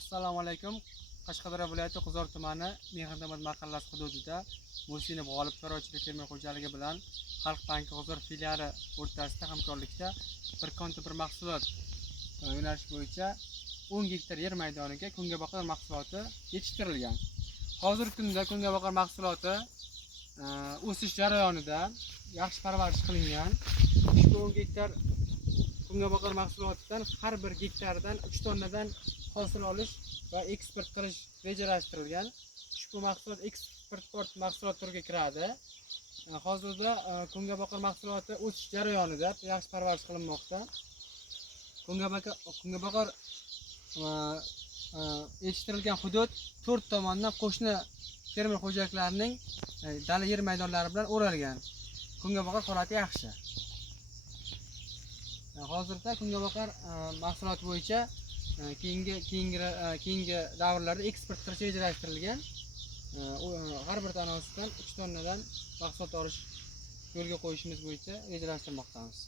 Assalomu alaykum. Qashqadaryo viloyati G'uzor tumani Mehribonot mahallasi hududida Muhsinov G'olib chorvachilik fermer xo'jaligi bilan Xalq banki G'uzor filiali o'rtasida hamkorlikda bir konti bir mahsulot yo'nalishi bo'yicha 10 gektar yer maydoniga kungaboqar mahsuloti yetishtirilgan. Hozirgi kunda kungaboqar mahsuloti o'sish jarayonida yaxshi parvarish qilingan. Ushbu 10 gektar kungaboqar mahsulotidan har bir gektardan 3 tonnadan hosil olish va eksport qilish rejalashtirilgan. Ushbu mahsulot eksport mahsulot turiga kiradi. Hozirda kungaboqar mahsuloti o'sish jarayonida yaxshi parvarish qilinmoqda. Kungaboqar yetishtirilgan hudud 4 tomondan qo'shni fermer xo'jaliklarining dala yer maydonlari bilan o'ralgan. Kungaboqar holati yaxshi. Hozirda kungaboqar mahsuloti bo'yicha keyingi davrlarda eksport qilish rejalashtirilgan. Har bir tanasidan 3 tonnadan mahsulot olish yo'lga qo'yishimiz bo'yicha rejalashtirmoqdamiz.